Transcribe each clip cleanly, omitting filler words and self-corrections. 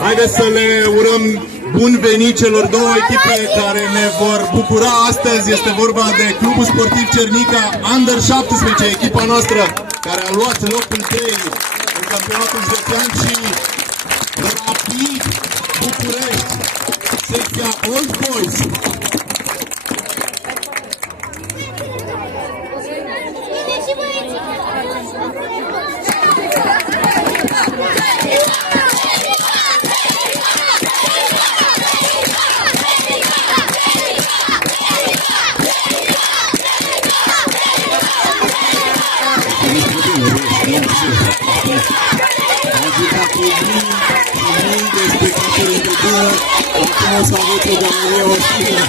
Haideți să le urăm bun venit celor două echipe care ne vor bucura astăzi. Este vorba de Clubul Sportiv Cernica Under 17, echipa noastră care a luat locul 3 în campionatul județean, și Rapid București, secția Old Boys. Acum să aveți o galerie ostilă.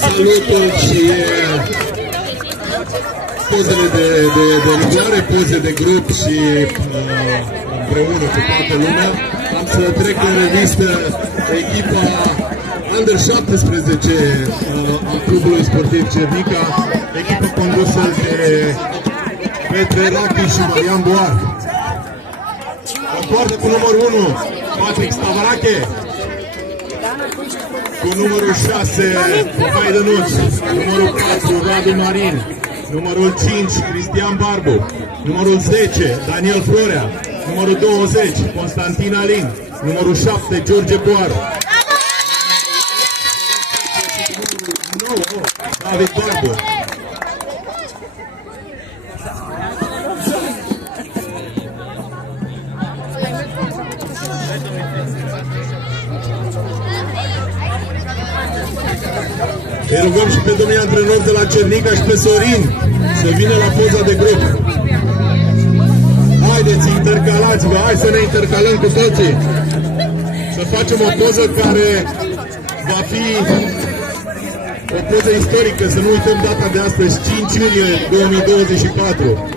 Saluturi și pozele de rigoare, poze de grup și împreună cu toată lumea. Am să trec în revistă echipa Under 17 a Clubului Sportiv Cernica, echipa condusă de Petre Rachi și Marian Boar. Poartă cu numărul 1 Patrick Stavarache, cu numărul 6 Mihai Dănuț, numărul 4 Radu Marin, numărul 5 Cristian Barbu, numărul 10 Daniel Florea, numărul 20 Constantin Alin, numărul 7 George Boar, numărul 9 David Barbu. Îi rugăm și pe domnii antrenori de la Cernica și pe Sorin să vină la poza de grup. Haideți, intercalați-vă, hai să ne intercalăm cu toții. Să facem o poză care va fi o poză istorică, să nu uităm data de astăzi, 5 iulie 2024.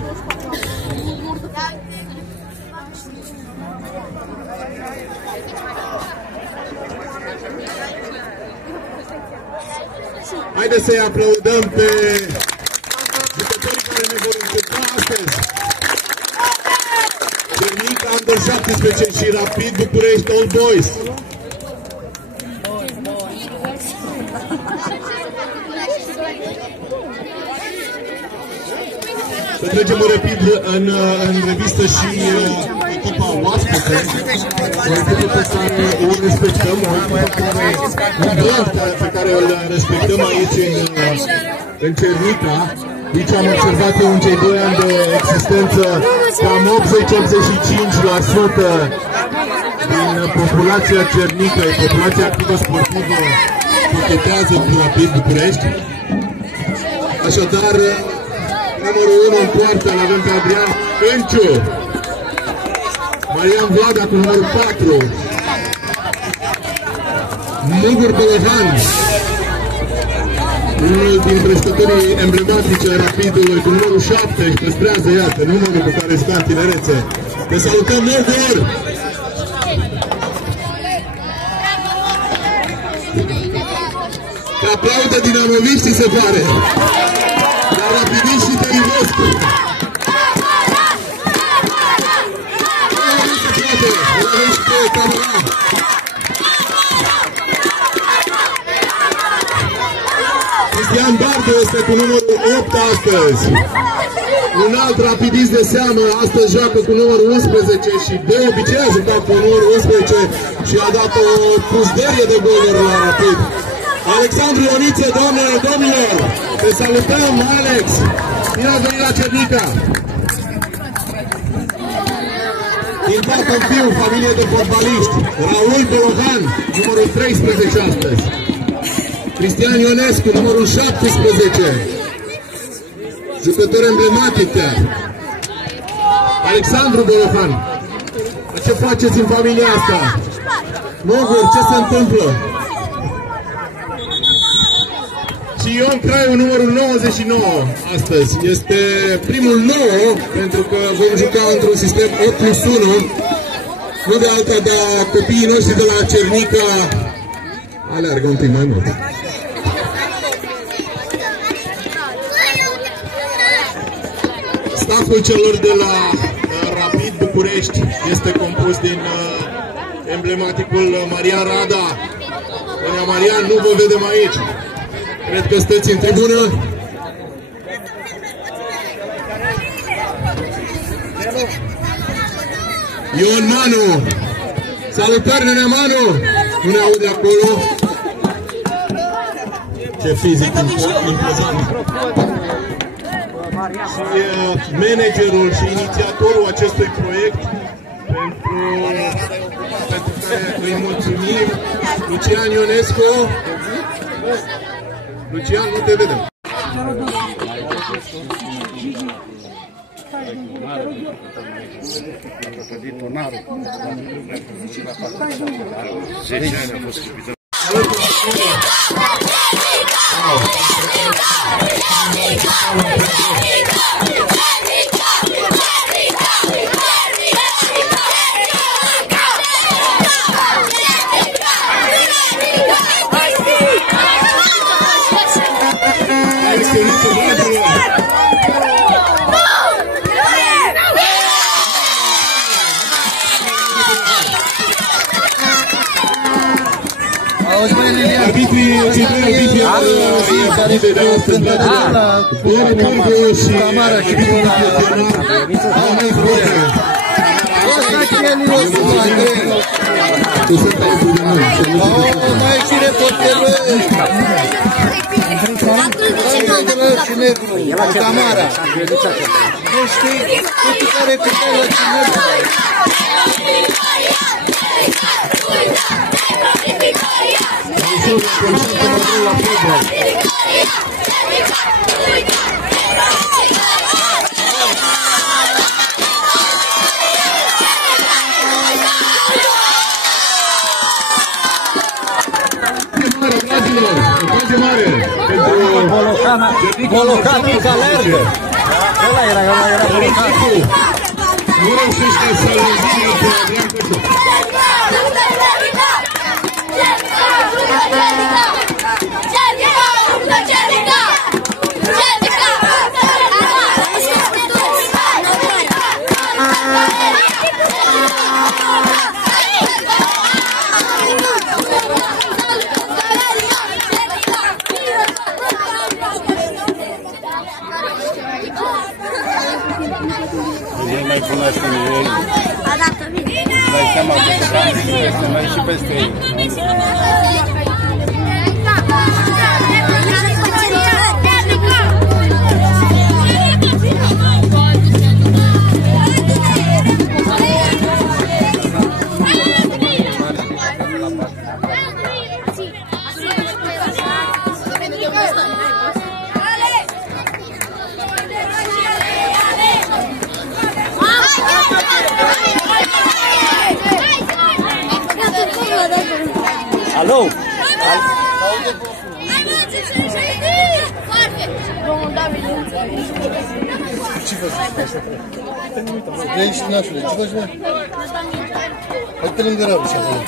Haideți să-i aplaudăm pe jucătorii care ne vor încurca astăzi. Cernica Under 17 și Rapid București Old Boys. Să trecem rapid în revistă și echipa oaspete, o echipă pe care o respectăm, o echipă pe care o respectăm aici în Cernica. Aici am observat eu în cei 2 ani de existență cam 80-85% din populația cernică, populația activă sportivă, cochetează cu Rapid București. Așadar, numărul 1 în poartă, l-avem pe Adrian Înciu, Marian Vlada cu numărul 4, Mugur Bolohan, unul dintre jucătorii emblematice a Rapidului, cu numărul 7, își păstrează, iată, numărul cu care stă în tinerețe. Te salutăm, Mugur! Că aplaudă dinamoviștii, se pare! Dar rapidiștii te iubesc! Cristian Barbu este cu numărul 8 astăzi. Un alt rapidist de seamă astăzi joacă cu numărul 11 și de obicei a jucat cu numărul 11 și a dat o pusderie de goluri la Rapid. Alexandru Ioniță, doamnelor, domnilor, te salutăm, Alex! Bine ați venit la Cernica! Intrat în fiu, familie de fotbaliști, Raul Bolohan, numărul 13 astăzi. Cristian Ionescu, numărul 17. Jucător emblematic chiar. Alexandru Bolohan. Ce faceți în familia asta? Mogur, ce se întâmplă? Și Ion Craiu, numărul 99 astăzi. Este primul nou, pentru că vom juca într-un sistem 8+1. Nu de alta, dar copiii noștri de la Cernica aleargă un pic mai mult. Staful celor de la Rapid București este compus din emblematicul Marian Rada. Doamna Marian, nu vă vedem aici. Cred că sunteți în tribună. Ion Manu. Salutări, Nenea Manu. Nu ne aude acolo. Ce fizic impozant. Și managerul și inițiatorul acestui proiect, pentru care îi mulțumim, Lucian Ionescu. Lucian, nu te vedem. Bolocatul că alergă. Ăla era bolocatul. Nu reușește să-l învină pe Adrian Căciu. Nu mai cunoaștem ei. Dai seama că să mergi și peste ei. Alo? Ce faci? Vrei și nașule, ce faci, mă? Hai pe lângă Rabu și acolo.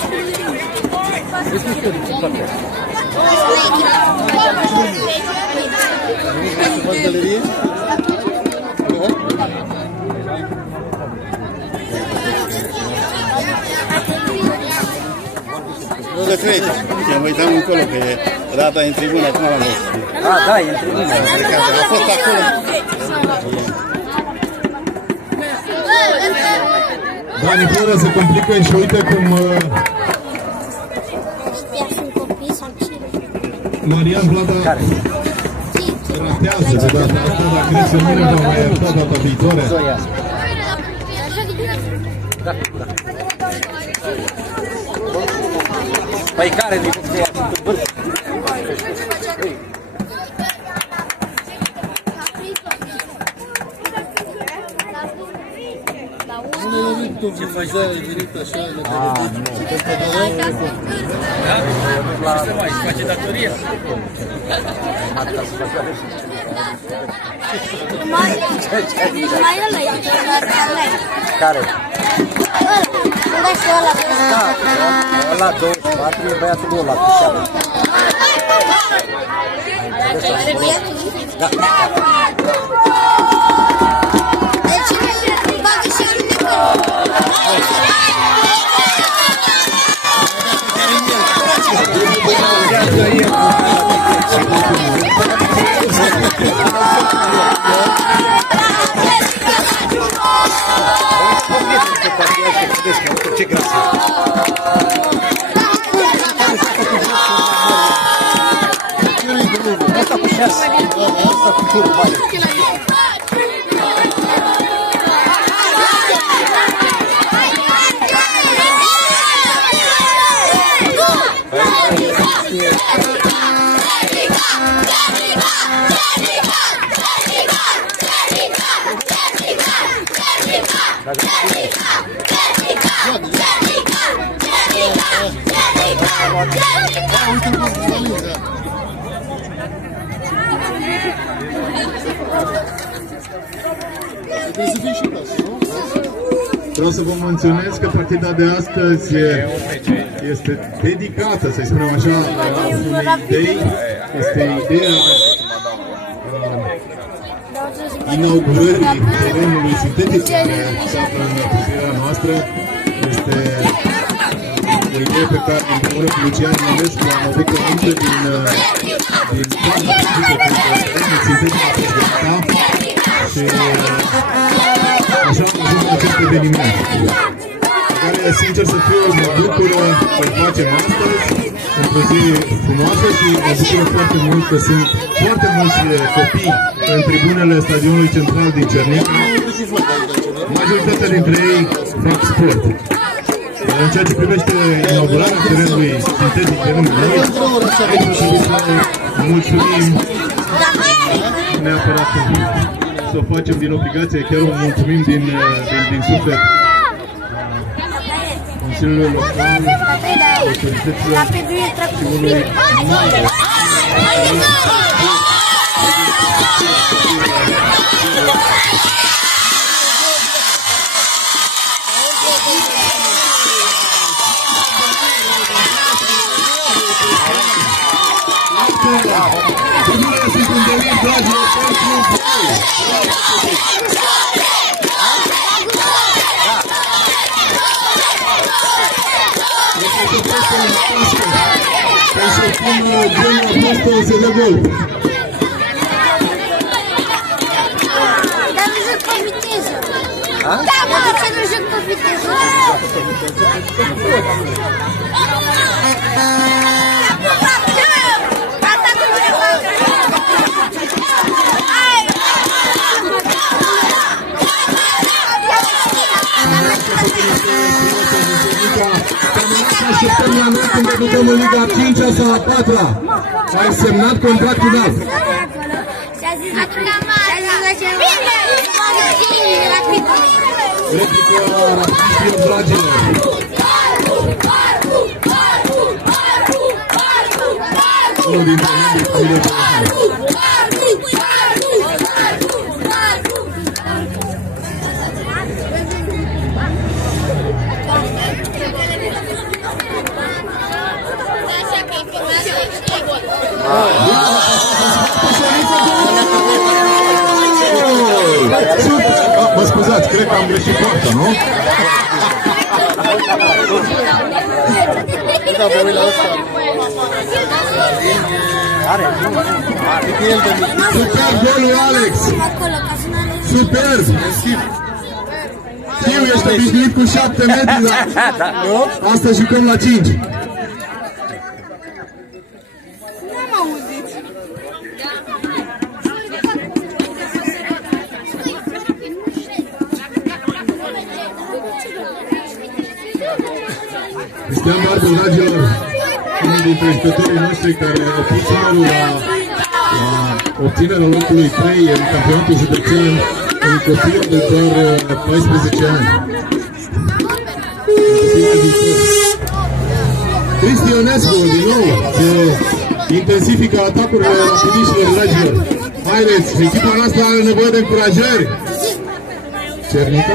Vezi cum stări, ce faci? Ce faci galerie? Nu de crezi, că mă uitam încolo, că Rada e în tribună, acum l-am văzut. Da, e în tribună. A fost acolo. Dani Flora se complică și uite cum Marian Vlada ratează de data asta, dar cred că mâine va mai ierta data viitoare. Da. Păi care din cum se în vârf? Ce faci? Ai venit așa, Da? Ce să mai face datoria? Mai ăla e Care? ăla și ăla. Ăla 24, e băiatul lui ăla cu șapă. Da. Deci bagă și Ce grație! Asta cu 6. Asta cu curva. Vreau să vă menționez că partida de astăzi este dedicată, să-i spunem așa, unei idei. Este ideea inaugurării terenului sintetic care se află în apropierea noastră. Este o idee pe care împreună cu Lucian Ionescu am avut înainte din plana făcută cu terenul sintetic a fost gata și așa am ajuns la acest eveniment, care, sincer să fiu, mă bucură să-l facem astăzi, într-o zi frumoasă și mă bucură foarte mult că sunt foarte mulți copii în tribunele stadionului central din Cernica. Majoritatea dintre ei fac sport. În ceea ce privește inaugurarea terenului sintetic de lângă noi, aici trebuie să mulțumim neapărat să o facem din obligație, chiar o mulțumim din suflet Consiliului Local, autorităților și unui mare de gol. Dar nu joc pe viteză. Da, mă, de ce nu joc pe viteză? Așteptăm la noi când debutăm în Liga 5-a sau a 4-a. Ai semnat contract final. Și-a zis la ceva. Replică rapiștilor dragilor. Unul dintre membrii familiei Pelehanu. Mă scuzați, cred că am greșit poarta, nu? Da, vă uit la asta. Superb golul, Alex! Superb! Știu, ești obișnuit cu 7 metri, dar astăzi jucăm la 5. N-am auzit. Cristian Barbu, dragilor, unul dintre jucătorii noștri care au pus numărul la obținerea locului 3 în campionatul județean în copil de doar 14 ani. Cristi Ionescu, din nou, se intensifică atacurile rapidiștilor, dragilor. Haideți, echipa noastră are nevoie de încurajări. Cernică?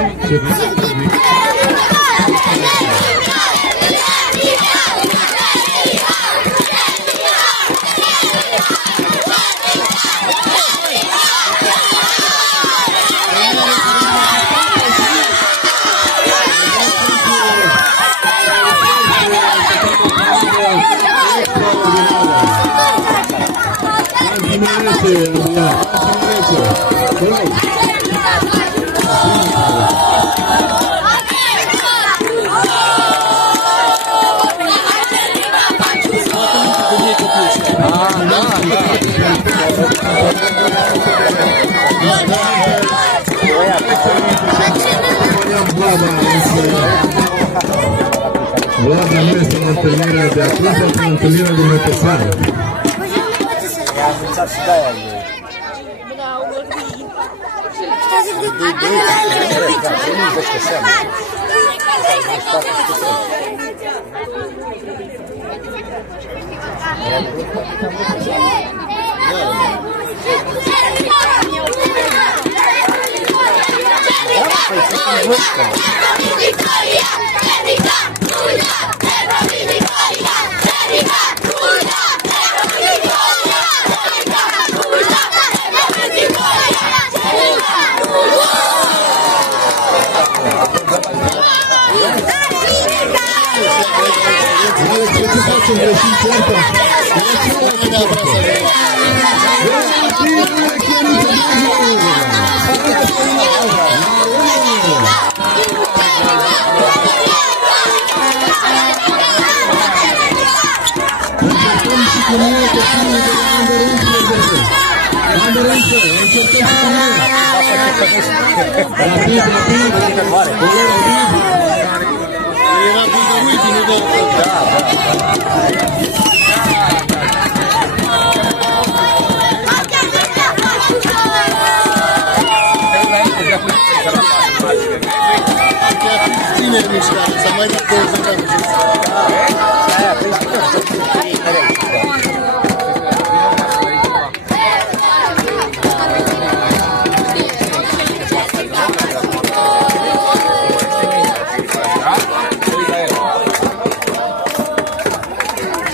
Vlada nu este în întâlnirea de atunci, dar în întâlnirea de Meteseară.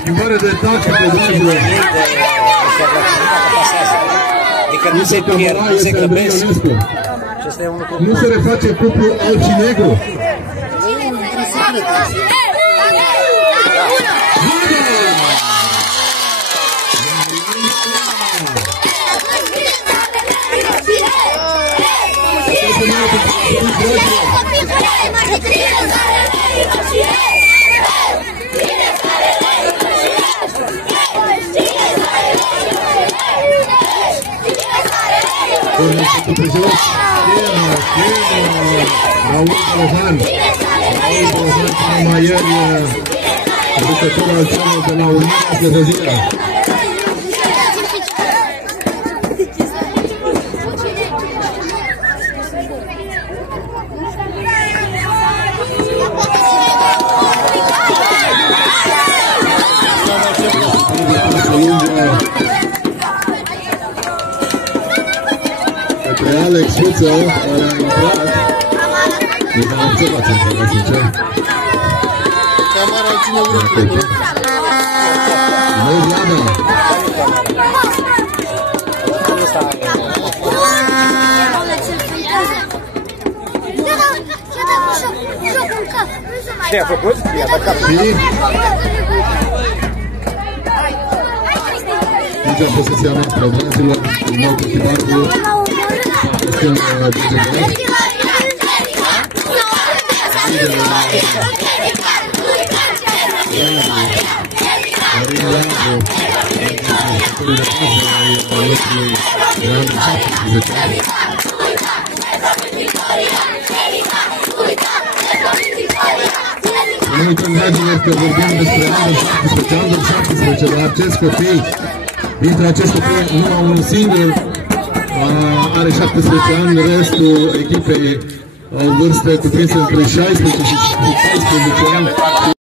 Schimbare de tactică, dragilor. Adică nu se pierd, nu se grăbesc. Nu se reface cuplul alb și negru. Raul Bolovan, mai ieri jucătorul al celor de la Uniunea de Răzirea. Către Alex Huță, care a intrat. Nu am observat, să sincer. Camara ține urât. Noi Vlada. Ce a făcut? I-a atacat. Și? Nici a posesia noastră, dragilor, în nou echipatul. Este un degebat. nu uităm, dragilor, că vorbim despre Under 17, dar acest copil, dintre acești copii, numai unul singur are 17 ani, restul echipei au vârstă cuprinsă între 16 și 14 ani.